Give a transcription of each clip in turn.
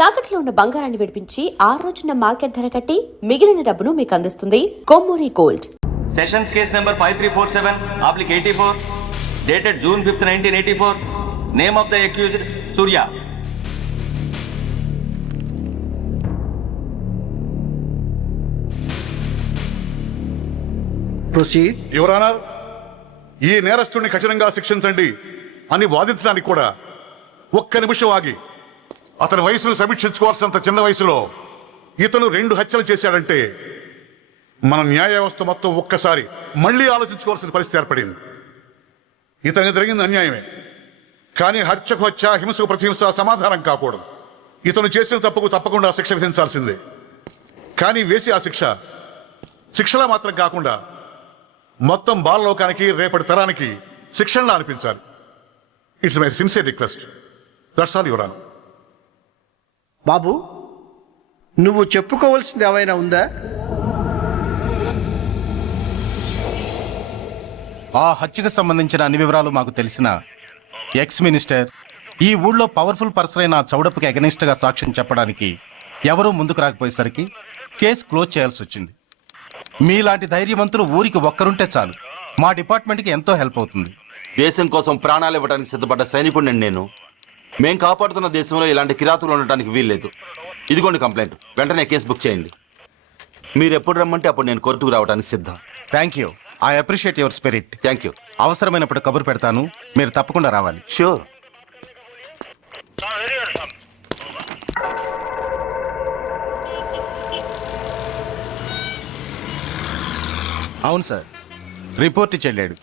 తాకట్లో ఉన్న బంగారాన్ని విడిపించి ఆ రోజున మార్కెట్ ధర కట్టి మిగిలిన డబ్బును మీకు అందిస్తుంది Kommuri gold. Sessions case number 5347/84 dated June 5th, 1984. Name of the accused Surya. Proceed. Your honour, ఈ నేరస్తుడిని కఠినంగా శిక్షించండి అని వాదించడానికి కూడా ఒక్క నిమిషం ఆగి అతని వయసును సమీక్షించుకోవాల్సినంత చిన్న వయసులో ఇతను 2 హత్యలు చేశాడంటే మన న్యాయ వ్యవస్థ మొత్తం ఒక్కసారి మళ్లీ ఆలోచించుకోవాల్సిన పరిస్థితి ఏర్పడింది. ఇతనికి జరిగింది అన్యాయమే, కానీ హత్యకు హత్య, హింసకు ప్రతిహింస సమాధానం కాకూడదు. ఇతను చేసిన తప్పుకు తప్పకుండా శిక్ష విధించాల్సిందే. కానీ వేసి ఆ శిక్షలా మాత్రం కాకుండా మొత్తం బాలలోకానికి, రేపటి తరానికి శిక్షణలా అనిపించాలి. It's my sincere request. That's all your honour. బాబు, నువ్వు చెప్పుకోవాల్సింది ఏమైనా ఉందా? ఆ హత్యకు సంబంధించిన అన్ని వివరాలు మాకు తెలిసిన ఎక్స్ మినిస్టర్ ఈ ఊళ్ళో పవర్ఫుల్ పర్సన్ అయిన చౌడప్పకి అగెనిస్ట్ గా సాక్ష్యం చెప్పడానికి ఎవరూ ముందుకు రాకపోయేసరికి కేసు క్లోజ్ చేయాల్సి వచ్చింది. మీలాంటి ధైర్యవంతులు ఊరికి ఒక్కరుంటే చాలు, మా డిపార్ట్మెంట్కి ఎంతో హెల్ప్ అవుతుంది. దేశం కోసం ప్రాణాలు ఇవ్వడానికి సిద్ధపడ్డ సైనికుడిని నేను. మేం కాపాడుతున్న దేశంలో ఇలాంటి కిరాతులు ఉండటానికి వీల్లేదు. ఇదిగోండి కంప్లైంట్, వెంటనే కేసు బుక్ చేయండి. మీరు ఎప్పుడు రమ్మంటే అప్పుడు నేను కోర్టుకు రావడానికి సిద్ధం. Thank you, I appreciate your spirit. Thank you. అవసరమైనప్పుడు కబురు పెడతాను, మీరు తప్పకుండా రావాలి. షూర్. అవును సార్, రిపోర్ట్ ఇచ్చి వెళ్ళాడు.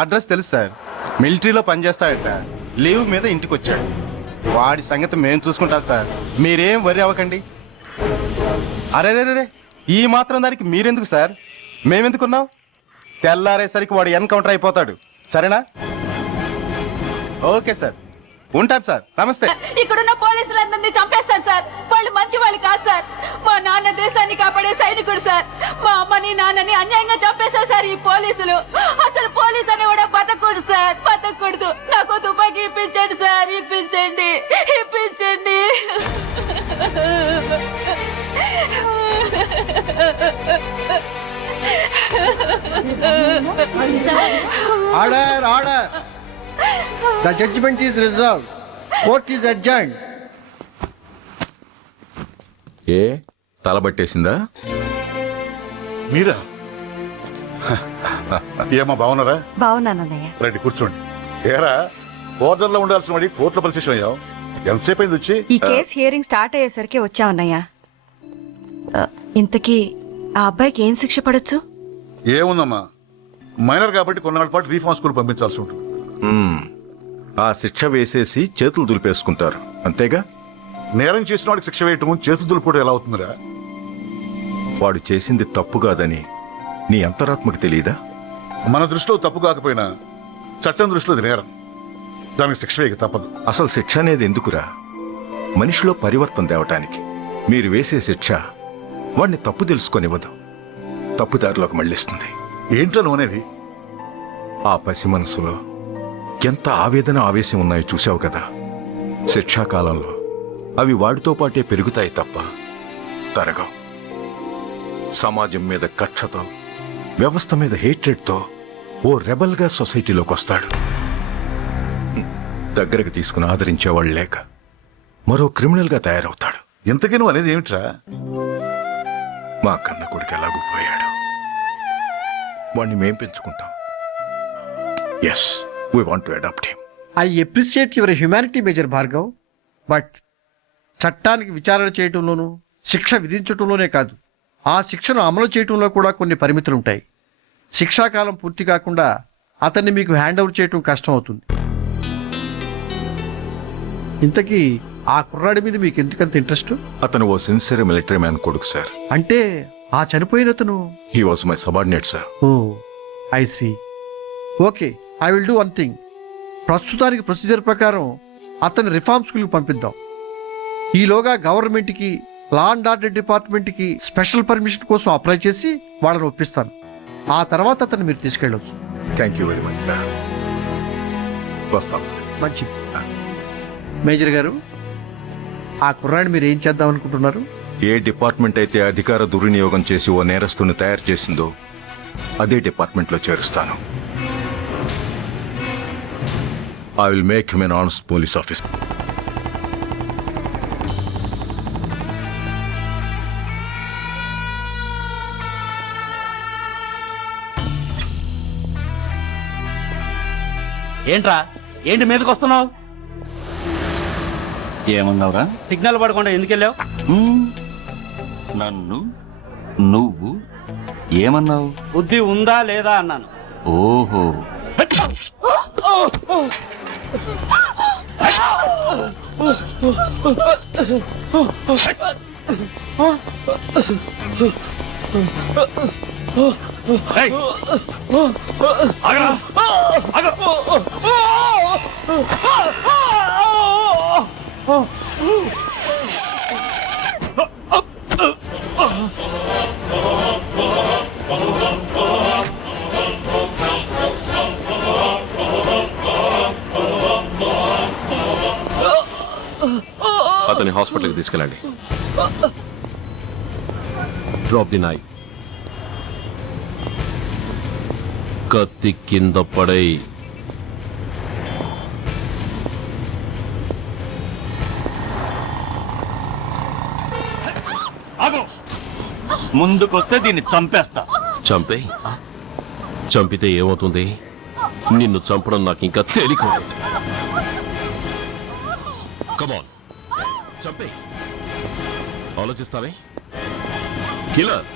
అడ్రస్ తెలుసు సార్, మిలిటరీలో పనిచేస్తాడట. లీవ్ మీద ఇంటికి వచ్చాడు. వాడి సంగతి మేము చూసుకుంటాం సార్, మీరేం వరి అవ్వకండి. అరే, ఈ మాత్రం దానికి మీరెందుకు సార్, మేమెందుకున్నాం? తెల్లారేసరికి వాడు ఎన్కౌంటర్ అయిపోతాడు. సరేనా? ఓకే సార్, ఉంటారు సార్. నమస్తే. ఇక్కడున్న పోలీసులందరినీ చంపేస్తారు సార్. వాళ్ళు మంచి వాళ్ళు కాదు సార్. మా నాన్న దేశాన్ని కాపాడే సైనికుడు సార్. మా అమ్మని నాన్నని అన్యాయంగా చంపేశారు సార్ ఈ పోలీసులు. అసలు పోలీసు అని కూడా బతకూడదు సార్, బతకూడదు. నాకు తుపాకీ ఇప్పించండి సార్, ఇప్పించండి. Order, order. The judgment is reserved. Court is adjourned. ఏ తలబట్టేసిందా? మీరా? ఏమా బాగున్నారా? బాగున్నానన్నయ్య. రండి కూర్చోండి. ఏరా, బోర్డర్ లో ఉండాల్సిన వాడి కోర్టులో పరిశీలన అయ్యావు. ఎంతసేపు అయింది వచ్చి? ఈ కేసు హియరింగ్ స్టార్ట్ అయ్యేసరికి వచ్చావన్నయ్య. ఇంతకీ ఆ అబ్బాయికి ఏం శిక్ష పడొచ్చు? ఏముందమ్మా, మైనర్ కాబట్టి కొన్నాళ్ళ పాటు రీఫార్మ్ స్కూల్ పంపించాల్సి ఉంటుంది. ఆ శిక్ష వేసేసి చేతులు దులిపేసుకుంటారు, అంతేగా? నేరం చేసిన వాడికి శిక్ష వేయటం, చేతులు దులుపుకోవడం ఎలా అవుతుందిరా? వాడు చేసింది తప్పు కాదని నీ అంతరాత్మకు తెలియదా? మన దృష్టిలో తప్పు కాకపోయినా చట్టం దృష్టిలో అది నేరం. దానికి శిక్ష వేయక తప్పదు. అసలు శిక్ష అనేది ఎందుకురా? మనిషిలో పరివర్తన తేవటానికి. మీరు వేసే శిక్ష వాడిని తప్పు తెలుసుకొనివ్వదు, తప్పుదారిలోకి మళ్లిస్తుంది. ఏంటో నువ్వనేది? ఆ పసి మనసులో ఎంత ఆవేదన, ఆవేశం ఉన్నాయో చూశావు కదా. శిక్షాకాలంలో అవి వాడితో పాటే పెరుగుతాయి తప్ప తరగవు. సమాజం మీద కక్షతో, వ్యవస్థ మీద హేట్రెడ్తో ఓ రెబల్గా సొసైటీలోకి వస్తాడు. దగ్గరకు తీసుకుని ఆదరించేవాళ్ళు లేక మరో క్రిమినల్గా తయారవుతాడు. ఇంతకీ నువ్వు అనేది ఏమిట్రా? మా కన్న కొడుకు ఎలాగూ పోయాడు, వాణ్ణి మేం పెంచుకుంటాం. Yes, we want to adopt him. I appreciate your humanity, Major Bhargav. But చట్టానికి విచారణ చేయటంలోనూ, శిక్ష విధించటంలోనే కాదు, ఆ శిక్షను అమలు చేయటంలో కూడా కొన్ని పరిమితులు ఉంటాయి. శిక్షాకాలం పూర్తి కాకుండా అతన్ని మీకు హ్యాండ్ ఓవర్ చేయటం కష్టం అవుతుంది. ఇంతకీ ఆ కుర్రాడి మీద మీకు ఎందుకంత ఇంట్రెస్ట్? అతను ఓ సిన్సియర్ మిలిటరీ మ్యాన్ కొడుకు సార్. అంటే ఆ చనిపోయిన అతను? He was my subordinate sir. Oh, I see. Okay, I will do one thing. ప్రస్తుతానికి ప్రొసీజర్ ప్రకారం అతన్ని రిఫార్మ్ స్కూల్కి పంపిద్దాం. ఈలోగా గవర్నమెంట్కి, లా అండ్ ఆర్డర్ డిపార్ట్మెంట్కి స్పెషల్ పర్మిషన్ కోసం అప్లై చేసి వాళ్ళని ఒప్పిస్తాను. ఆ తర్వాత అతన్ని మీరు తీసుకెళ్ళవచ్చు. Thank you very much sir. వస్తాం సార్. మంచిది. మేజర్ గారు, ఆ కుర్రాడిని మీరు ఏం చేద్దాం అనుకుంటున్నారు? ఏ డిపార్ట్మెంట్ అయితే అధికార దుర్వినియోగం చేసి ఓ నేరస్తుని తయారు చేసిందో అదే డిపార్ట్మెంట్లో చేరుస్తాను. I will make him an honest police officer. ఏంట్రా ఏంటి మీదకి వస్తున్నావు? ఏమన్నావురా? సిగ్నల్ పడకుండా ఎందుకు వెళ్ళావు? నన్ను నువ్వు ఏమన్నావు? బుద్ధి ఉందా లేదా అన్నాను. ఓహో, అతని హాస్పిటల్కి తీసుకెళ్ళండి. Drop the knife. కత్తి కింద పడై. ముందుకొస్తే దీన్ని చంపేస్తా. చంపే. చంపితే ఏమవుతుంది? నిన్ను చంపడం నాకు ఇంకా తేలిక. కమాన్, చంపే. ఆలోచిస్తావే కిల్లర్.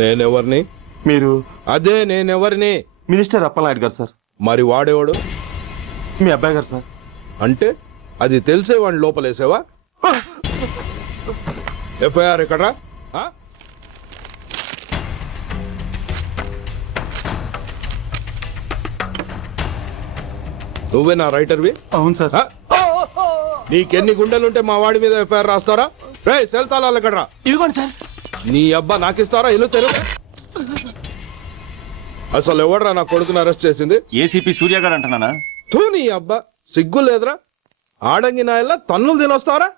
నేనెవరిని? మీరు అదే నేనెవరిని? మినిస్టర్ అప్పలనాయుడు గారు సార్. మరి వాడేవాడు? మీ అబ్బాయి గారు సార్. అంటే అది తెలిసే వాడిని లోపలేసావా? ఎఫ్ఐఆర్ ఎక్కడ్రా? ఆ? నువ్వేనా రైటర్వి? అవును సార్. ఆ? నీకెన్ని గుండెలుంటే మా వాడి మీద ఎఫ్ఐఆర్ రాస్తారా? రే సెల్ తాళాలు ఎక్కడ్రా? ఇదిగోండి సార్. నీ అబ్బా నాకిస్తారా? ఇల్లు తెరువు. అసలు ఎవడ్రా నా కొడుకుని అరెస్ట్ చేసింది? ఏసీపీ సూర్య గారు అంటున్నానా? తూ నీ అబ్బా సిగ్గు లేదురా? ఆడంగి నాయల్లా తన్నులు తినొస్తారా?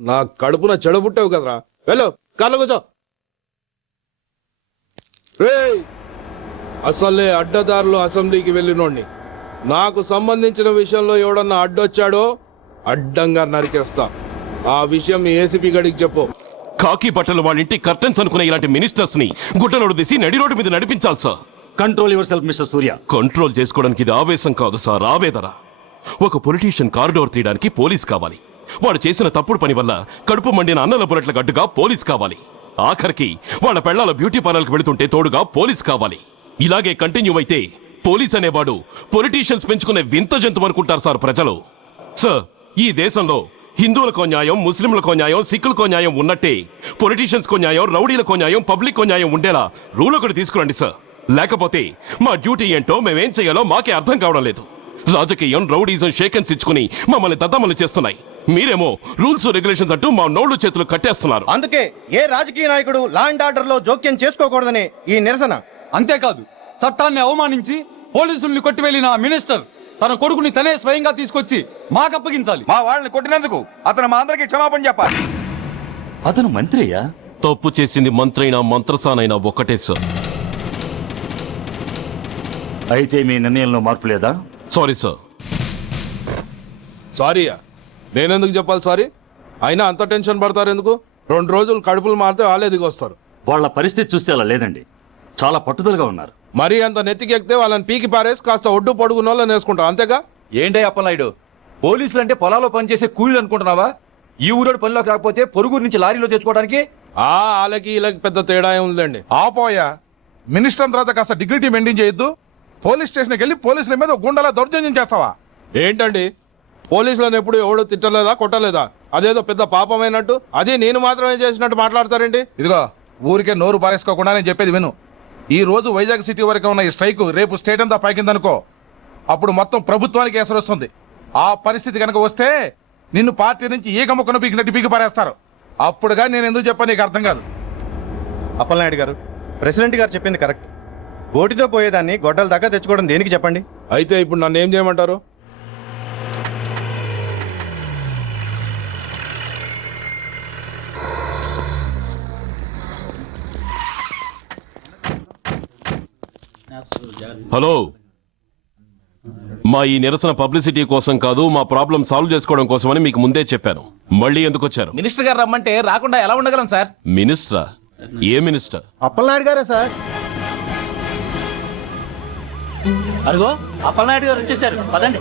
నా కడుపున చెడబుట్టావు కదరా. వెళ్ళు కార్లో కూర్చో. రేయ్ అసలే అడ్డదారులు అసెంబ్లీకి వెళ్ళినోడిని. నాకు సంబంధించిన విషయంలో ఎవడన్నా అడ్డొచ్చాడో అడ్డంగా నరికేస్తా. ఆ విషయం నీ ఏసీపీ గడికి చెప్పు. కాకి బట్టలు వాళ్ళ ఇంటి కర్టెన్స్ అనుకునే ఇలాంటి మినిస్టర్స్ ని గుడ్డలోడు తీసి నడి రోడ్డు మీద నడిపించాలి sir. Control your self mister Surya. Control చేసుకోవడానికి ఇది ఆవేశం కాదు సార్, ఆవేదన. ఒక పొలిటీషియన్ కారిడోర్ తీయడానికి పోలీస్ కావాలి. వాడు చేసిన తప్పుడు పని వల్ల కడుపు మండిన అన్నల బుల్లెట్ల గడ్డుగా పోలీస్ కావాలి. ఆఖరికి వాళ్ళ పెళ్లాల బ్యూటీ పార్లర్కి వెళుతుంటే తోడుగా పోలీస్ కావాలి. ఇలాగే కంటిన్యూ అయితే పోలీస్ అనేవాడు పొలిటీషియన్స్ పెంచుకునే వింత జంతువు అనుకుంటారు సార్ ప్రజలు. సార్ ఈ దేశంలో హిందువులకో న్యాయం, ముస్లింలకో న్యాయం, సిక్కులకో న్యాయం ఉన్నట్టే పొలిటీషియన్స్కో న్యాయం, రౌడీలకో న్యాయం, పబ్లిక్కో న్యాయం ఉండేలా రూల్ ఒకటి తీసుకురండి సార్. లేకపోతే మా డ్యూటీ ఏంటో మేమేం చేయాలో మాకే అర్థం కావడం లేదు. రాజకీయం, రౌడీజం షేకెన్స్ ఇచ్చుకుని మమ్మల్ని దద్దమలు చేస్తున్నాయి. మీరేమో రూల్స్ రెగ్యులేషన్స్ అంటూ మా నోళ్లు చేతులు కట్టేస్తున్నారు. అందుకే ఏ రాజకీయ నాయకుడు లా అండ్ ఆర్డర్ లో జోక్యం చేసుకోకూడదని ఈ నిరసన. అంతేకాదు, చట్టాన్ని అవమానించి పోలీసుల్ని కొట్టివెళ్లిన మినిస్టర్ తన కొడుకుని తనే స్వయంగా తీసుకొచ్చి మాకు అప్పగించాలి. మా వాళ్ళని కొట్టినందుకు అతను మా అందరికి క్షమాపణ చెప్పాలి. అతను మంత్రియా? తప్పు చేసింది మంత్రైనా మంత్రసానైనా ఒక్కటే సార్. అయితే మీ నిర్ణయంలో మార్పు లేదా? Sorry sir. సారీయా? నేనెందుకు చెప్పాలి సారీ? అయినా అంత టెన్షన్ పడతారు ఎందుకు? 2 రోజులు కడుపులు మారితే వాళ్ళే దిగొస్తారు. వాళ్ళ పరిస్థితి చూస్తే అలా లేదండి, చాలా పట్టుదలగా ఉన్నారు. మరీ అంత నెత్తికెక్కితే వాళ్ళని పీకి పారేసి కాస్త ఒడ్డు పొడుగున్న వాళ్ళని వేసుకుంటాం, అంతేగా? ఏంటే అప్పలనాయుడు, పోలీసులు అంటే పొలాల్లో పనిచేసే కూలీలు అనుకుంటున్నావా? ఈ ఊరోడు పనిలోకి రాకపోతే పొరుగురు నుంచి లారీలో తెచ్చుకోవడానికి వాళ్ళకి వీళ్ళకి పెద్ద తేడా ఉందండి. ఆపోయా మినిస్టర్ తర్వాత కాస్త డిగ్నిటీ మెయింటైన్ చేయొద్దు. పోలీస్ స్టేషన్కి వెళ్ళి పోలీసుల మీద గుండాల దౌర్జన్యం చేస్తావా? ఏంటండి పోలీసులను ఎప్పుడు ఎవడు తిట్టలేదా, కొట్టలేదా? అదేదో పెద్ద పాపమైనట్టు అది నేను మాత్రమే చేసినట్టు మాట్లాడతారేంటి? ఇదిగో ఊరికే నోరు పారేసుకోకుండా నేను చెప్పేది విను. ఈ రోజు వైజాగ్ సిటీ వరకు ఉన్న ఈ స్ట్రైక్ రేపు స్టేట్ అంతా పైకిందనుకో, అప్పుడు మొత్తం ప్రభుత్వానికి ఎసరు వస్తుంది. ఆ పరిస్థితి కనుక వస్తే నిన్ను పార్టీ నుంచి ఈగ ముక్కను పీకినట్టు పీకి పారేస్తారు. అప్పుడుగా నేను ఎందుకు చెప్పా నీకు అర్థం కాదు. అప్పలనాయుడు గారు, ప్రెసిడెంట్ గారు చెప్పింది కరెక్ట్. ఓటితో పోయేదాన్ని గొడ్డల దాకా తెచ్చుకోవడం దేనికి చెప్పండి? అయితే ఇప్పుడు నన్ను ఏం చేయమంటారు? హలో, మా ఈ నిరసన పబ్లిసిటీ కోసం కాదు, మా ప్రాబ్లం సాల్వ్ చేసుకోవడం కోసమని మీకు ముందే చెప్పాను. మళ్ళీ ఎందుకు వచ్చారు? మినిస్టర్ గారు రమ్మంటే రాకుండా ఎలా ఉండగలం సార్? మినిస్టరా? ఏ మినిస్టర్? అప్పలనాయుడు గారే సార్. అదిగో అప్పలనాయుడు గారు వచ్చేసారు, పదండి.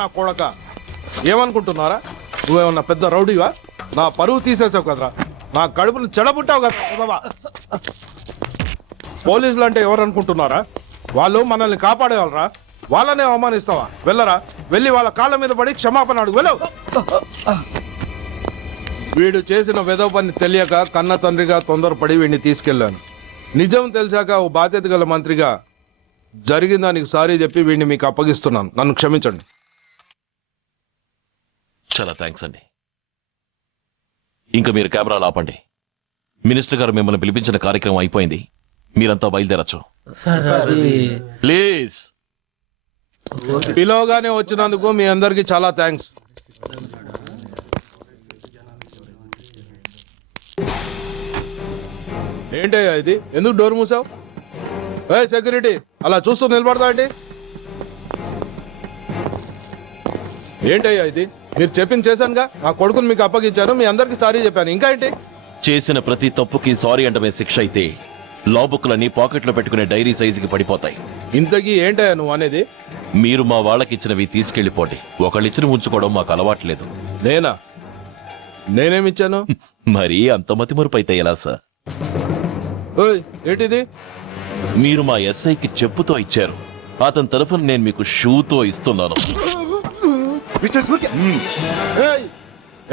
నా కొడక ఏమనుకుంటున్నారా? నువ్వేమన్నా పెద్ద రౌడీవా? నా పరువు తీసేసావు కదరా, నా కడుపును చెడబుట్టావు కదా. పోలీసులు అంటే ఎవరు అనుకుంటున్నారా? వాళ్ళు మనల్ని కాపాడేవాళ్ళరా? వాళ్ళనే అవమానిస్తావా? వెళ్ళరా, వెళ్ళి వాళ్ళ కాళ్ళ మీద పడి క్షమాపణ అడుగు. వెళ్ళవు. వీడు చేసిన వెధవ పని తెలియక కన్న తండ్రిగా తొందరపడి వీడిని తీసుకెళ్లాను. నిజం తెలిసాక ఓ బాధ్యత గల మంత్రిగా జరిగిన దానికి సారీ చెప్పి వీడిని మీకు అప్పగిస్తున్నాను. నన్ను క్షమించండి. చాలా థ్యాంక్స్ అండి. ఇంకా మీరు కెమెరాలు ఆపండి. మినిస్టర్ గారు మిమ్మల్ని పిలిపించిన కార్యక్రమం అయిపోయింది, మీరంతా బయలుదేరచ్చు ప్లీజ్. పిలవగానే వచ్చినందుకు మీ అందరికీ చాలా థ్యాంక్స్. ఏంటయ్యా ఇది? ఎందుకు డోర్ మూసావు? సెక్యూరిటీ అలా చూస్తూ నిలబడతా అండి. ఏంటయ్యా ఇది? మీరు చెప్పింది చేశానుగా. నా కొడుకుని మీకు అప్పగించాను, మీ అందరికి సారీ చెప్పాను. ఇంకా ఏంటి? చేసిన ప్రతి తప్పుకి సారీ అంటమే శిక్ష అయితే లా బుక్లన్నీ పాకెట్లో పెట్టుకునే డైరీ సైజుకి పడిపోతాయి. ఇంతకీ ఏంటయ్యా నువ్వు అనేది? మీరు మా వాళ్ళకిచ్చినవి తీసుకెళ్లిపోండి. ఒకళ్ళిచ్చిన ఉంచుకోవడం మాకు అలవాట్లేదు. నేనా? నేనేమిచ్చాను? మరి అంత మతిమరుపు అయితే ఎలా సార్? ఓయ్, ఏంటిది? మీరు మా ఎస్ఐకి చెప్పుతో ఇచ్చారు. అతని తరఫున నేను మీకు షూతో ఇస్తున్నాను. ఏయ్,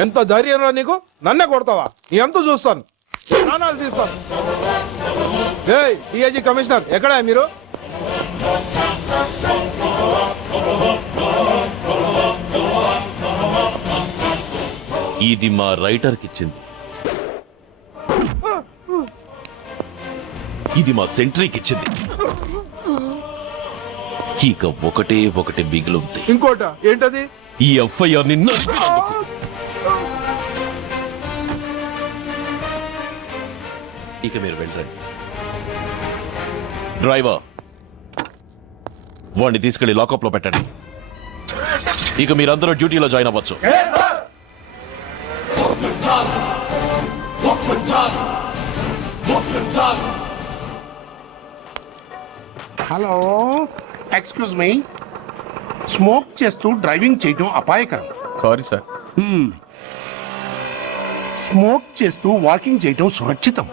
ఎంత ధైర్యం రా నీకు? నన్నే కొడతావా? నీ ఎంత చూస్తాను, ప్రాణాలు తీస్తాను. ఏయ్, డిఐజీ కమిషనర్ ఎక్కడా మీరు? ఇది మా రైటర్కి ఇచ్చింది. ఇది మా సెంట్రీకి ఇచ్చింది. ఇక ఒకటి మిగిలింది. ఇంకోట ఏంటది? ఈ ఎఫ్ఐఆర్ ని నడిపినందుకు. ఇక మీరు వెళ్ళండి. డ్రైవర్, వాడిని తీసుకెళ్లి లాకప్ లో పెట్టండి. ఇక మీరందరూ డ్యూటీలో జాయిన్ అవ్వచ్చు. Hello, excuse me. స్మోక్ చేస్తూ డ్రైవింగ్ చేయటం అపాయకరం. Sorry sir. స్మోక్ చేస్తూ వాకింగ్ చేయటం సురక్షితం.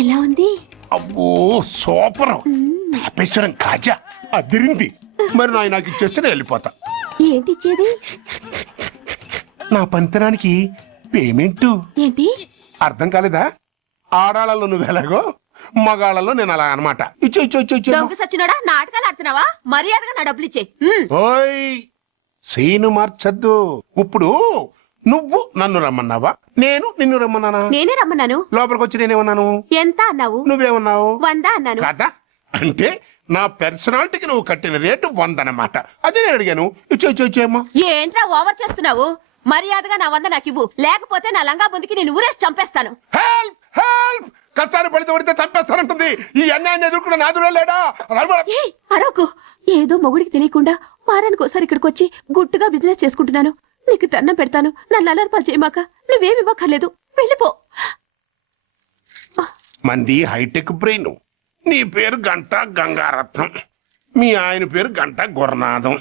ఎలా ఉంది? అబ్బో సూపర్. తాపేశ్వరం కాజా అదిరింది. మరి నాకు ఇచ్చేస్తే నేను వెళ్ళిపోతా. ఏంటి ఇచ్చేది? నా పంతనానికి పేమెంట్. ఏంటి అర్థం కాలేదా? ఆడాళ్ళలో నువ్వు ఎలాగో, మగాళ్ళలో నేను అలా అనమాట. దొంగ సచ్చినోడా, నాటకాలు ఆడుతున్నావా? మర్యాదగా నా డబ్బులు ఇచ్చే. ఓయ్, సీను మార్చద్దు. ఇప్పుడు నువ్వు నన్ను రమ్మన్నావా, నేను నిన్ను రమ్మన్నానా? నేనే రమ్మన్నాను. లోపలికి వచ్చి నేనేమన్నాను? ఎంత అన్నావు? నువ్వేమన్నావు? 100 అన్నాను. కాదా? అంటే నా పర్సనాలిటీకి నువ్వు కట్టిన రేటు 100 అన్నమాట. అదే నేను అడిగాను. ఇచ్చేమ్మా. ఏంట్రా ఓవర్ చేస్తున్నావు? మర్యాదగా నా 100 నాకు ఇవ్వు, లేకపోతే నా లంగా బొందికి నేను ఊరేసి చంపేస్తాను. Help help. కష్టాన్ని పడితే చంపేస్తానంటుంది. ఈ అన్యాయాన్ని ఎదుర్కొన్న నాదుడే లేడా? అరవకు. ఏదో మొగుడికి తెలియకుండా వారానికి ఒకసారి ఇక్కడికి వచ్చి గుట్టుగా బిజినెస్ చేసుకుంటున్నాను. నీకు దండం పెడతాను, నన్ను అలర్పాలు చేయమాక. నువ్వేమి ఇవ్వక్కర్లేదు, వెళ్ళిపో. మంది హైటెక్ బ్రెయిన్. నీ పేరు గంట గంగారత్నం, మీ ఆయన పేరు గంట గురనాథం.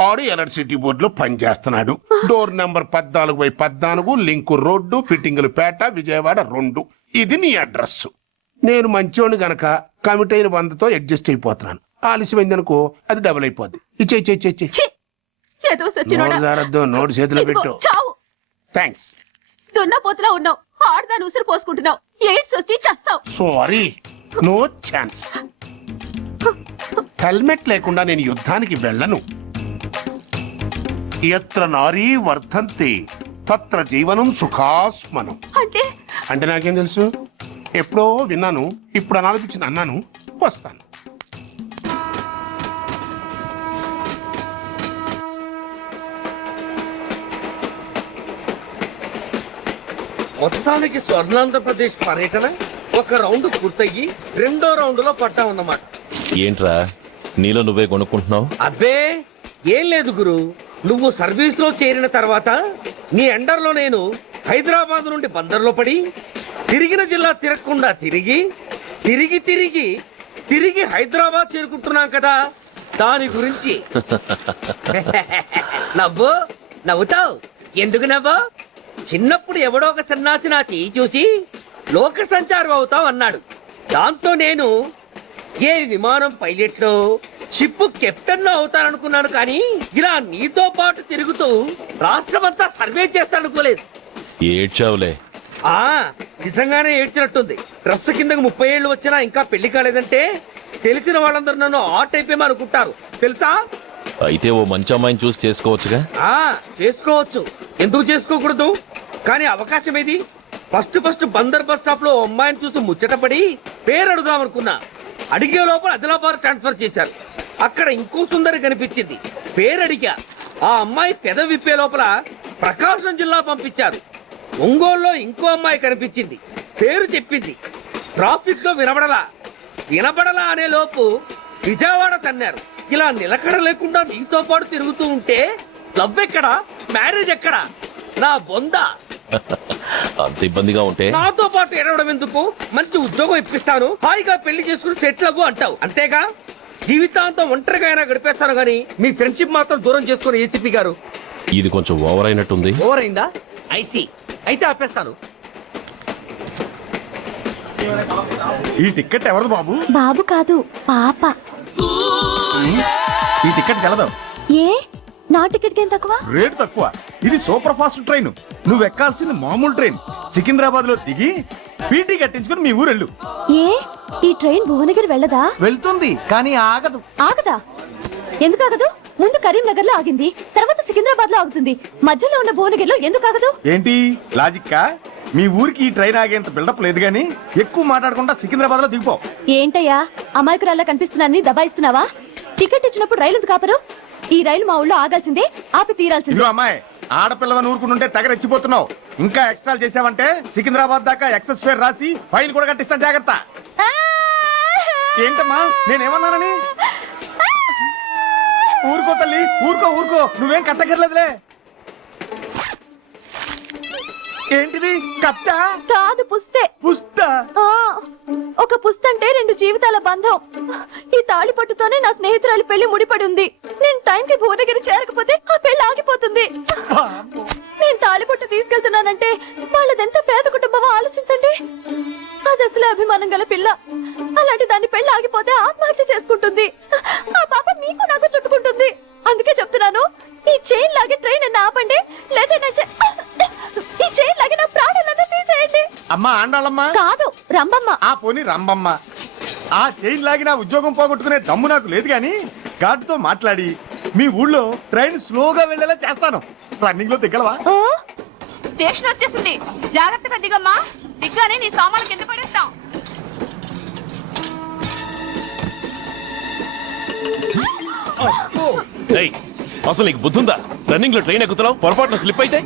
ఆడు ఎలక్ట్రిసిటీ బోర్డులో పనిచేస్తున్నాడు. డోర్ నెంబర్ 14/14, లింకు రోడ్డు, ఫిట్టింగులు పేట, విజయవాడ 2. ఇది నీ అడ్రస్. నేను మంచోని గనక కమిటీ అయిన 100తో అడ్జస్ట్ అయిపోతున్నాను. ఆలస్యమైందనుకో అది డబుల్ అయిపోద్ది. ఇచ్చే నోటు చేతిలో పెట్టు. థ్యాంక్స్. దున్నపోతులా ఉన్నావు, ఆడదాని ఉసురు పోసుకుంటున్నావు. ఎయిడ్స్ వచ్చి చస్తావు. Sorry, no chance. హెల్మెట్ లేకుండా నేను యుద్ధానికి వెళ్ళను. ఎత్ర నారీ వర్ధంతి తత్ర జీవనం సుఖాస్మనం. అంటే నాకేం తెలుసు? ఎప్పుడో విన్నాను, ఇప్పుడు అనాలపించింది అన్నాను. వస్తాను. మొత్తానికి స్వర్ణాంధ్రప్రదేశ్ పర్యటన ఒక రౌండ్ పూర్తయ్యి 2వ రౌండ్ లో పట్టామన్నమాట. ఏంట్రా నీలో నువ్వే కొనుక్కుంటున్నావు? అబ్బే ఏం లేదు గురు. నువ్వు సర్వీస్ లో చేరిన తర్వాత నీ అండర్లో నేను హైదరాబాద్ నుండి బందర్లో పడి తిరిగిన జిల్లా తిరగకుండా తిరిగి తిరిగి తిరిగి తిరిగి హైదరాబాద్ చేరుకుంటున్నాం కదా, దాని గురించి. నవ్వు నవ్వుతావు ఎందుకు నవ్వు? చిన్నప్పుడు ఎవడో ఒక సన్నాసి నా చెయ్యి చూసి లోక సంచారం అవుతావు అన్నాడు. దాంతో నేను ఏ విమానం పైలట్ షిప్ కెప్టెన్ అవుతాననుకున్నాను. కానీ ఇలా నీతో పాటు తిరుగుతూ రాష్ట్రమంతా సర్వే చేస్తాననుకోలేదు. ఏడ్చావులే. నిజంగానే ఏడ్చినట్టుంది. డ్రెస్ కిందకు 30 ఏళ్ళు వచ్చినా ఇంకా పెళ్లి కాలేదంటే తెలిసిన వాళ్ళందరూ నన్ను ఆర్ట్ అయిపోయామనుకుంటారు తెలుసా. అయితే ఓ మంచి అమ్మాయిని చూసి చేసుకోవచ్చుగా. చేసుకోవచ్చు, ఎందుకు చేసుకోకూడదు? కానీ అవకాశం ఏది? ఫస్ట్ బందర్ బస్ స్టాప్ లో అమ్మాయిని చూసి ముచ్చటపడి పేరు అడుగుదాం అనుకున్నా. అడిగే లోపల ఆదిలాబాద్ ట్రాన్స్ఫర్ చేశారు. అక్కడ ఇంకో సుందరి కనిపించింది, పేరు అడిగా. ఆ అమ్మాయి పెద విప్పే లోపల ప్రకాశం జిల్లా పంపించారు. ఒంగోలులో ఇంకో అమ్మాయి కనిపించింది, పేరు చెప్పింది. ట్రాఫిక్ లో వినబడలా అనే లోపు విజయవాడ తన్నారు. ఇలా నిలకడ లేకుండా నీతో పాటు తిరుగుతూ ఉంటే లవ్ ఎక్కడా, మ్యారేజ్ ఎక్కడా? నా బొంద. అంత ఇబ్బందిగా ఉంటే నాతో పాటు ఎడవడం ఎందుకు? మంచి ఉద్యోగం ఇప్పిస్తాను, హాయిగా పెళ్లి చేసుకుని సెటిల్ అవ్వు అంటావు అంతేగా. జీవితాంతం ఒంటరిగా అయినా గడిపేస్తాను గానీ మీ ఫ్రెండ్షిప్ మాత్రం దూరం చేసుకుని ఏసీపీ గారు. ఇది కొంచెం ఓవర్ అయినట్టుంది. ఓవర్ అయిందా? అయితే ఆపేస్తాను. ఈ టికెట్ ఎవరిది బాబు? బాబు కాదు, పాప. ఈ టికెట్ తెలదు. ఏ నా టికెట్ ఏం తక్కువ? రేటు తక్కువ. ఇది సూపర్ ఫాస్ట్ ట్రైన్, నువ్వు ఎక్కాల్సింది మామూలు ట్రైన్. సికింద్రాబాద్ లో దిగి పీటీ కట్టించుకుని మీ ఊరెళ్ళు. ఏ ఈ ట్రైన్ భువనగిరి వెళ్ళదా? వెళ్తుంది కానీ ఆగదు. ఆగదా? ఎందుకు ఆగదు? ముందు కరీంనగర్ లో ఆగింది, తర్వాత సికింద్రాబాద్ లో ఆగుతుంది. మధ్యలో ఉన్న భువనగిరిలో ఎందుకు ఆగదు? ఏంటి లాజిక్కా? మీ ఊరికి ఈ ట్రైన్ ఆగేంత బిల్డప్ లేదు గానీ ఎక్కువ మాట్లాడకుండా సికింద్రాబాద్ లో దిగిపో. ఏంటయ్యా అమాయకురాల్లా కనిపిస్తున్నాన్ని దబాయిస్తున్నావా? టికెట్ ఇచ్చినప్పుడు రైలు ఎందుకు ఆపరు? ఈ రైలు మా ఊళ్ళో ఆగాల్సిందే, ఆపి తీరాల్సిందే. అమ్మాయి ఆడపిల్లవని ఊరుకుంటుంటే తెగరెచ్చిపోతున్నావు. ఇంకా ఎక్స్ట్రా చేసావంటే సికింద్రాబాద్ దాకా ఎక్సెస్ ఫేర్ రాసి ఫైన్ కూడా కట్టిస్తాను, జాగ్రత్త. ఏంటమ్మా నేనేమన్నానని? ఊరుకో తల్లి, ఊరుకో, నువ్వేం కట్టకర్లేదులే. ఏంటిది? కట్ట కాదు, పుస్తే. ఒక పుస్తంటే 2 జీవితాల బంధం. ఈ తాళి పట్టుతోనే నా స్నేహితురాలి పెళ్లి ముడిపడి ఉంది. నేను టైంకి భువనగిరి చేరకపోతే ఆ పెళ్లి ఆగిపోతుంది. నేను తాళి పట్టు తీసుకెళ్తున్నానంటే వాళ్ళదెంత పేద కుటుంబమో ఆలోచించండి. అది అసలు అభిమానం గల పిల్ల. అలాంటి దాని పెళ్లి ఆగిపోతే ఆత్మహత్య చేసుకుంటుంది. ఆ పాప మీకు నాకు చుట్టుకుంటుంది. అందుకే చెప్తున్నాను, ఈ చైన్ లాగే ట్రైన్ అన్న ఆపండి, లేదా ఈ చైన్ లాగే నా ప్రాణాలన్నా తీసేయండి. అమ్మా ఆండాళ్ళమ్మా కాదు, రంబమ్మ. ఆ పోనీ రంబమ్మ. ఆ చైన్ లాగి నా ఉద్యోగం పోగొట్టుకునే దమ్ము నాకు లేదు గాని గార్డుతో మాట్లాడి మీ ఊళ్ళో ట్రైన్ స్లోగా వెళ్లేలా చేస్తాను. రన్నింగ్ లో దిగలవా? స్టేషన్ వచ్చేసింది, జాగ్రత్తగా దిగమ్మా. దిగ్గానే నీ సామాన్లు కింద పడేస్తాం. అసలు నీకు బుద్ధుందా? రన్నింగ్ లో ట్రైన్ ఎక్కుతున్నావు, పొరపాటున స్లిప్ అయితే?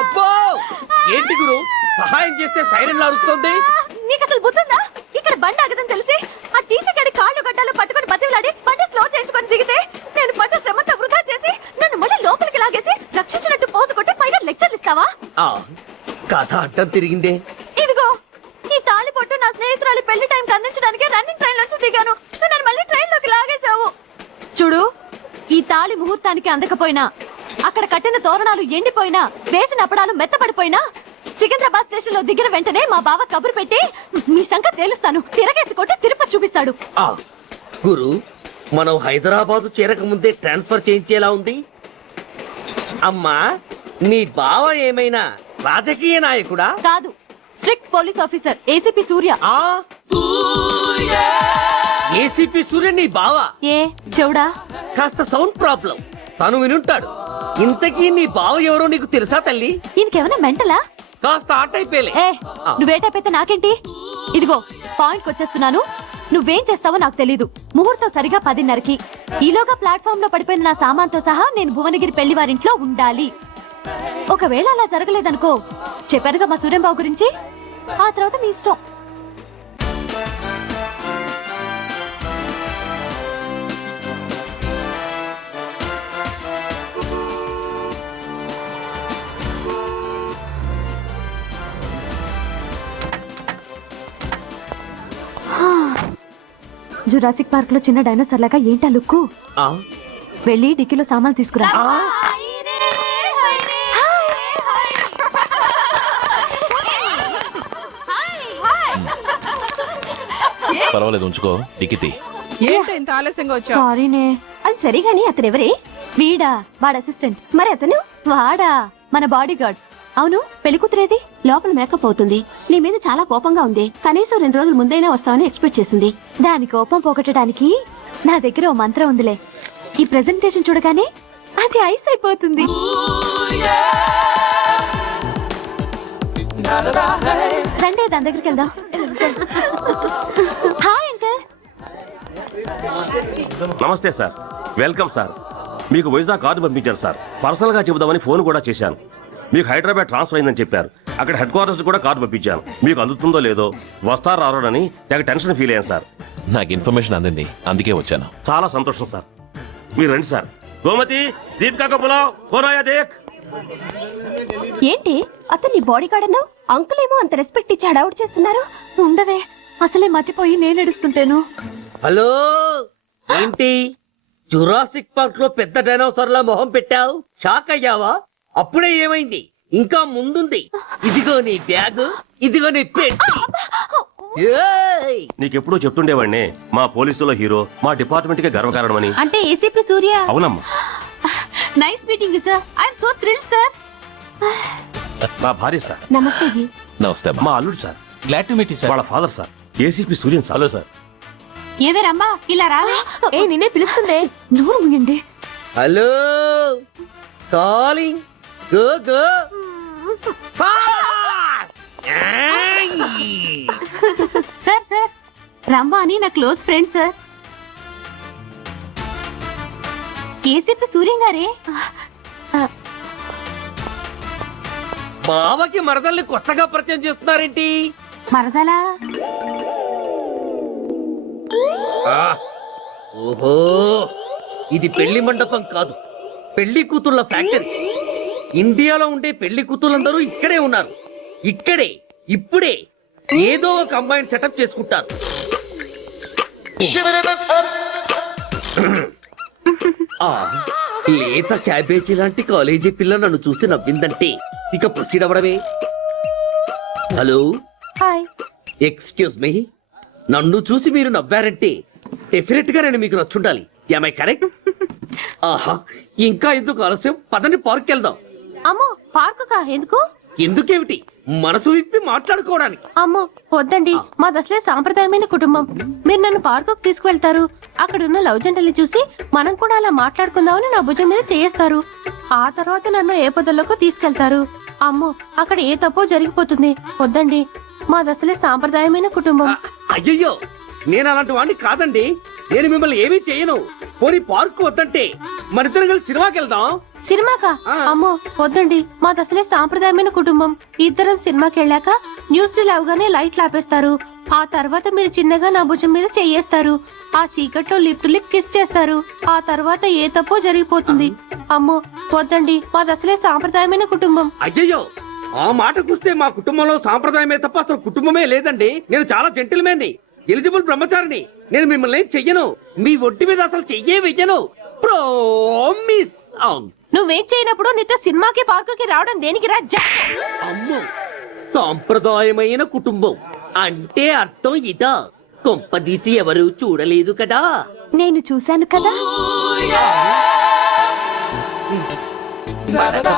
అబ్బో ఏంటి గురు, సహాయం చేస్తే సైరన్ అరుస్తుంది. నీకు అసలు బుద్ధుందా? ఇక్కడ బండి ఆగదని తెలిసి ఆ టీసీ గడి కాళ్ళు గడ్డలు పట్టుకుని బతిలాడి బండి స్లో చేసుకుని దిగితే నేను పడ్డ శ్రమంతా వృధా చేసి నన్ను మళ్ళీ లోపలికి లాగేసి రక్షించినట్టు పోజు కొట్టి పైన లెక్చర్లు ఇస్తావా? కథ అడ్డం తిరిగిందే. ఇదిగో ఈ తాళి పొట్టు నా స్నేహితురాలి పెళ్లి టైంకి అందించడానికి రన్నింగ్ ట్రైన్ నుంచి దిగాను. నన్ను మళ్ళీ ట్రైన్ లోకి లాగేశావు. చూడు, ఈ తాళి ముహూర్తానికి అందకపోయినా, అక్కడ కట్టిన తోరణాలు ఎండిపోయినా, వేసిన అప్పడాలు మెత్తపడిపోయినా, సికింద్రాబాద్ స్టేషన్ లో దిగిన వెంటనే మా బావ కబురు పెట్టి మీ సంగతి తేలుస్తాను, తిరగేసి కొట్టి తిరుపతి చూపిస్తాడు. గురు, మనం హైదరాబాద్ చేరక ముందే ట్రాన్స్ఫర్ చేయించేలా ఉంది. అమ్మా, నీ బావ ఏమైనా రాజకీయ నాయకుడా? కాదు, స్ట్రిక్ట్ పోలీస్ ఆఫీసర్, ఏసీపీ సూర్య. ఏసీపీ సూర్య నీ బావ? ఏ చెవుడా? కాస్త సౌండ్ ప్రాబ్లం, తను వినుంటాడు. ఇంతకీ నీ బావ ఎవరో నీకు తెలుసా తల్లి? ఈయనకేమైనా మెంటలా? కాస్త ఆటైపోయలే. నువ్వేటైపోతే నాకేంటి? ఇదిగో పాయింట్కి వచ్చేస్తున్నాను. నువ్వేం చేస్తావో నాకు తెలీదు. ముహూర్తం సరిగా 10:30కి. ఈలోగా ప్లాట్ఫామ్ లో పడిపోయిన నా సామాన్తో సహా నేను భువనగిరి పెళ్లి వారింట్లో ఉండాలి. ఒకవేళ అలా జరగలేదనుకో, చెప్పానుగా మా సూర్యంబాబు గురించి, ఆ తర్వాత మీ ఇష్టం. జురాసిక్ పార్క్ లో చిన్న డైనోసార్ లాగా ఏంటా లుక్కు? వెళ్ళి డిక్కీలో సామాన్ తీసుకురా. పర్వాలేదు, ఉంచుకో. టికెట్ ఏంటి ఇంత ఆలస్యంగా వచ్చావు? సారీనే. అది సరిగాని అతను ఎవరే? వీడా, వాడు అసిస్టెంట్. మరి అతను వాడా, మన బాడీ గార్డ్. అవును పెళ్లి కూతురేది? లోపల మేకప్ అవుతుంది. నీ మీద చాలా కోపంగా ఉంది. కనీసం 2 రోజుల ముందైనా వస్తావని ఎక్స్పెక్ట్ చేసింది. దాని కోపం పోగొట్టడానికి నా దగ్గర ఓ మంత్రం ఉందిలే. ఈ ప్రెజెంటేషన్ చూడగానే అది ఐస్ అయిపోతుంది. రండి దాని దగ్గరికి వెళ్దాం. Hi uncle. నమస్తే సార్, వెల్కమ్ సార్. మీకు వైజాగ్ కార్డు పంపించారు సార్. పర్సనల్ గా చెబుదామని ఫోన్ కూడా చేశాను. మీకు హైదరాబాద్ ట్రాన్స్ఫర్ అయిందని చెప్పారు. అక్కడ హెడ్ క్వార్టర్స్ కూడా కార్డు పంపించాను. మీకు అందుతుందో లేదో, వస్తారో రారోనని తెగ టెన్షన్ ఫీల్ అయ్యాను సార్. నాకు ఇన్ఫర్మేషన్ అందింది, అందుకే వచ్చాను. చాలా సంతోషం సార్. మీరు రండి సార్. గోమతి, దీపికా కపులావ్, కోరాయా దేక్. ఏంటి అతన్ని బాడీ గార్డ్ అన్నావు? అంకుల్ ఏమో అంత రెస్పెక్ట్ ఇచ్చి హడావుడు చేస్తున్నారు. ఉండవే, అసలే మతిపోయి నేను ఏడుస్తుంటాను. హలో, ఏంటి జురాసిక్ పార్క్ లో పెద్ద డైనోసార్ లా మొహం పెట్టావు? షాక్ అయ్యావా? అప్పుడే ఏమైంది? ఇంకా ముందుంది. ఇదిగో నీ బ్యాగ్, ఇదిగో నీ పెట్టి. నీకెప్పుడూ చెప్తుండేవాడిని, మా పోలీసులో హీరో, మా డిపార్ట్మెంట్ కి గర్వకారణమని. అంటే ఏసీపీ సూర్య. అవునమ్మా. Nice meeting sir. I'm so thrilled sir. మా భార్య సార్. నమస్తే జీ. నమస్తే. మా అల్లుడు సార్. Glad to meet you sir. వాళ్ళ father sir, ACP Suryan sir. Hello sir. ఏవేరమ్మా ఇలా రావే? ఏ నిన్నే పిలుస్తుందే. నోరు ముయండి. Hello, calling. Go go. Sir sir, రమ్మ అని నా close friend sir. ACP Suryam గారే. బావకి మరదల్ని కొత్తగా పరిచయం చేస్తున్నారేంటి? మరదలా? ఓహో, ఇది పెళ్లి మండపం కాదు, పెళ్లి కూతుళ్ళ ఫ్యాక్టరీ. ఇండియాలో ఉండే పెళ్లి కూతుళ్ళందరూ ఇక్కడే ఉన్నారు. ఇక్కడే ఇప్పుడే ఏదో ఒక అమ్మాయిని సెటప్ చేసుకుంటారు. లేత క్యాబేజీ లాంటి కాలేజీ పిల్ల నన్ను చూసి నవ్విందంటే ఇక ప్రొసీడ్ అవ్వడమే. Hello, hi. ఎక్స్క్యూజ్ మీ, నన్ను చూసి మీరు నవ్వారంటే డెఫినెట్ గా నేను మీకు నచ్చుండాలి. Am I correct? ఆహా, ఇంకా ఎందుకు ఆలస్యం? పదని పార్క్ వెళ్దాం. అమ్మో, పార్కు కా? ఎందుకు? ఎందుకేమిటి, మనసు విప్పి మాట్లాడుకోవడానికి. అమ్మో వద్దండి, మాది అసలే సాంప్రదాయమైన కుటుంబం. మీరు నన్ను పార్కు తీసుకువెళ్తారు, అక్కడున్న లవ్ జంటల్ని చూసి మనం కూడా అలా మాట్లాడుకుందామని నా భుజం మీద చేస్తారు. ఆ తర్వాత నన్ను ఏ పొదల్లోకి తీసుకెళ్తారు. అమ్మో, అక్కడ ఏ తప్పో జరిగిపోతుంది. వద్దండి, మాది అసలే సాంప్రదాయమైన కుటుంబం. అయ్యయ్యో, నేను అలాంటి వాడిని కాదండి. నేను మిమ్మల్ని ఏమీ చేయను. పోనీ పార్క్ వద్దంటే మరిద్దరం కలిసి సినిమాకి వెళ్దాం. సినిమాకా? అమ్మో వద్దండి, మాది అసలే సాంప్రదాయమైన కుటుంబం. ఇద్దరం సినిమాకి వెళ్ళాక న్యూస్ లేవగానే లైట్లు ఆపేస్తారు. ఆ తర్వాత మీరు చిన్నగా నా భుజం మీద చెయ్యేస్తారు. ఆ చీకట్లో లిప్ టు లిప్ కిస్ చేస్తారు. ఆ తర్వాత ఏ తప్పో జరిగిపోతుంది. అమ్మో వద్దండి, మాది అసలే సాంప్రదాయమైన కుటుంబం. అయ్యయ్యో, ఆ మాటకొస్తే మా కుటుంబంలో సాంప్రదాయమే తప్ప అసలు కుటుంబమే లేదండి. నేను చాలా జెంటిల్మెన్ని, ఎలిజిబుల్ బ్రహ్మచారిని. నేను మిమ్మల్ని ఏం చెయ్యను. మీ ఒంటి మీద అసలు చెయ్యే వెయ్యను. ప్రామిస్. నువ్వేం చేయనప్పుడు నీతో సినిమాకి పార్కుకి రావడం దేనికి రా? అమ్మో, సాంప్రదాయమైన కుటుంబం అంటే అర్థం ఇదా? కొంపదీసి ఎవరు చూడలేదు కదా? నేను చూశాను కదా.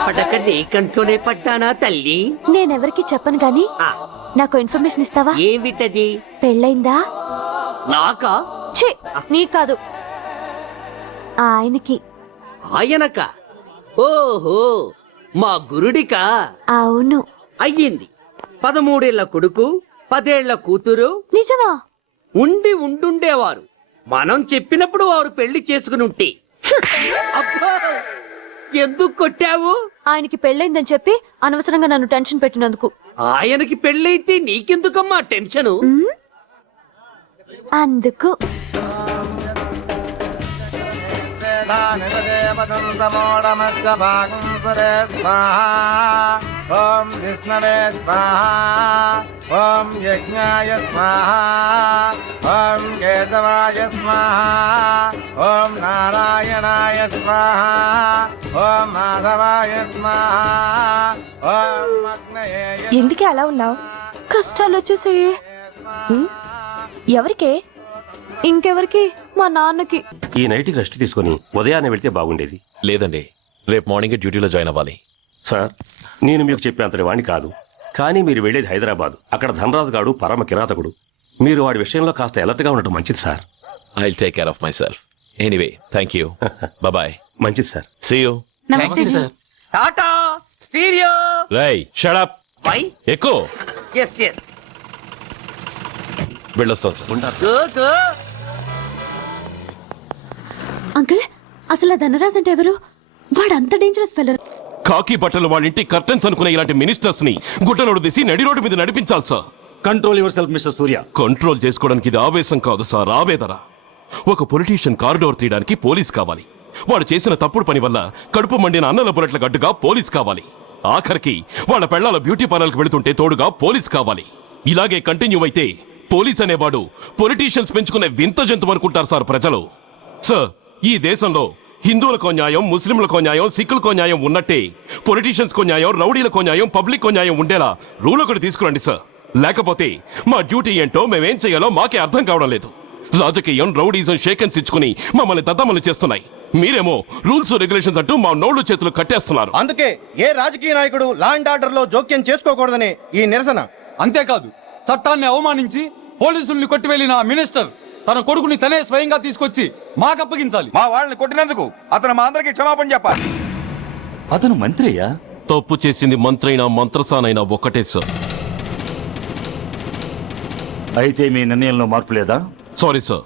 పడక నీ కంట్లోనే పడ్డానా తల్లి? నేనెవరికి చెప్పను గాని నాకు ఇన్ఫర్మేషన్ ఇస్తావా? ఏమిటది? పెళ్ళైందా? నాకా? ఛీ, నీ కాదు, ఆయనకి. ఆయనక? ఓహో, మా గురుడికా? అవును. అయ్యింది. 13 ఏళ్ల కొడుకు, 10 ఏళ్ల కూతురు. నిజమా? ఉండుండేవారు. మనం చెప్పినప్పుడు వారు పెళ్లి చేసుకుని ఉంటే. అబ్బా, ఎందుకు కొట్టావు? ఆయనకి పెళ్ళైందని చెప్పి అనవసరంగా నన్ను టెన్షన్ పెట్టినందుకు. ఆయనకి పెళ్ళైతే నీకెందుకమ్మా టెన్షను? అందుకు. ఓం విష్ణవే స్వాహా, ఓం యజ్ఞాయ స్వాహా, ఓం కేశవాయ స్వాహా, ఓం నారాయణాయ స్వాహా, ఓం మాధవాయ స్వాహా, ఓం అగ్నయే. ఎందుకే అలా ఉన్నావు? కష్టాలు వచ్చేసాయి. ఎవరికే? ఇంకెవరికి? మా నాన్నకి. ఈ నైట్కి రెస్ట్ తీసుకుని ఉదయాన్నే వెళ్తే బాగుండేది. లేదండి, రేపు మార్నింగ్ డ్యూటీలో జాయిన్ అవ్వాలి. సార్, నేను మీకు చెప్పేంతటి వాణ్ణి కాదు, కానీ మీరు వెళ్ళేది హైదరాబాద్. అక్కడ ధనరాజు గాడు పరమ కిరాతకుడు. మీరు వాడి విషయంలో కాస్త ఎలర్ట్గా ఉండటం మంచిది సార్. I take care of my self. Anyway, thank you. Bye. మంచిది sir. See you. Tata stereo. రై షట్ అప్. వై? ఎక్కువ. Yes yes. వెళ్ళొస్తాను సార్. Go go. అంకుల్, అసలు ఆ ధనరాజ్ అంటే ఎవరు? వాడు అంత డేంజరస్ ఫెల్లర్. కాకి బట్టలు వాళ్ళ ఇంటి కర్టెన్స్ అనుకునే ఇలాంటి మినిస్టర్స్ ని గుడ్డలోడు తీసి నడి రోడ్డు మీద నడిపించాలి sir. Control your self mister Surya. Control చేసుకోవడానికి ఇది ఆవేశం కాదు సార్, ఆవేదన. ఒక పొలిటీషియన్ కారిడోర్ తీయడానికి పోలీస్ కావాలి. వాడు చేసిన తప్పుడు పని వల్ల కడుపు మండిన అన్నల బుల్లెట్ల గడ్డుగా పోలీస్ కావాలి. ఆఖరికి వాళ్ళ పెళ్లాల బ్యూటీ పార్లర్కి వెళుతుంటే తోడుగా పోలీస్ కావాలి. ఇలాగే కంటిన్యూ అయితే పోలీస్ అనేవాడు పొలిటీషియన్స్ పెంచుకునే వింత జంతువు అనుకుంటారు సార్ ప్రజలు. సార్, ఈ దేశంలో హిందువులకో న్యాయం, ముస్లింలకో న్యాయం, సిక్కులకో న్యాయం ఉన్నట్టే పొలిటీషియన్స్ కో న్యాయం, రౌడీలకో న్యాయం, పబ్లిక్ కో న్యాయం ఉండేలా రూల్ ఒకటి తీసుకురండి సార్. లేకపోతే మా డ్యూటీ ఏంటో మేమేం చేయాలో మాకే అర్థం కావడం లేదు. రాజకీయం, రౌడీజం షేకెన్స్ ఇచ్చుకుని మమ్మల్ని దద్దమలు చేస్తున్నాయి. మీరేమో రూల్స్ రెగ్యులేషన్స్ అంటూ మా నోళ్లు చేతులు కట్టేస్తున్నారు. అందుకే ఏ రాజకీయ నాయకుడు లా అండ్ ఆర్డర్ లో జోక్యం చేసుకోకూడదని ఈ నిరసన. అంతేకాదు, చట్టాన్ని అవమానించి పోలీసుల్ని కొట్టివెళ్లిన మినిస్టర్ తన కొడుకుని తనే స్వయంగా తీసుకొచ్చి మాకు అప్పగించాలి. మా వాళ్ళని కొట్టినందుకు అతను మా అందరికి క్షమాపణ చెప్పాలి. అతను మంత్రి అయ్యా. తప్పు చేసింది మంత్రైనా మంత్రసానైనా ఒక్కటే సార్. అయితే మీ నిర్ణయంలో మార్పు లేదా? Sorry sir,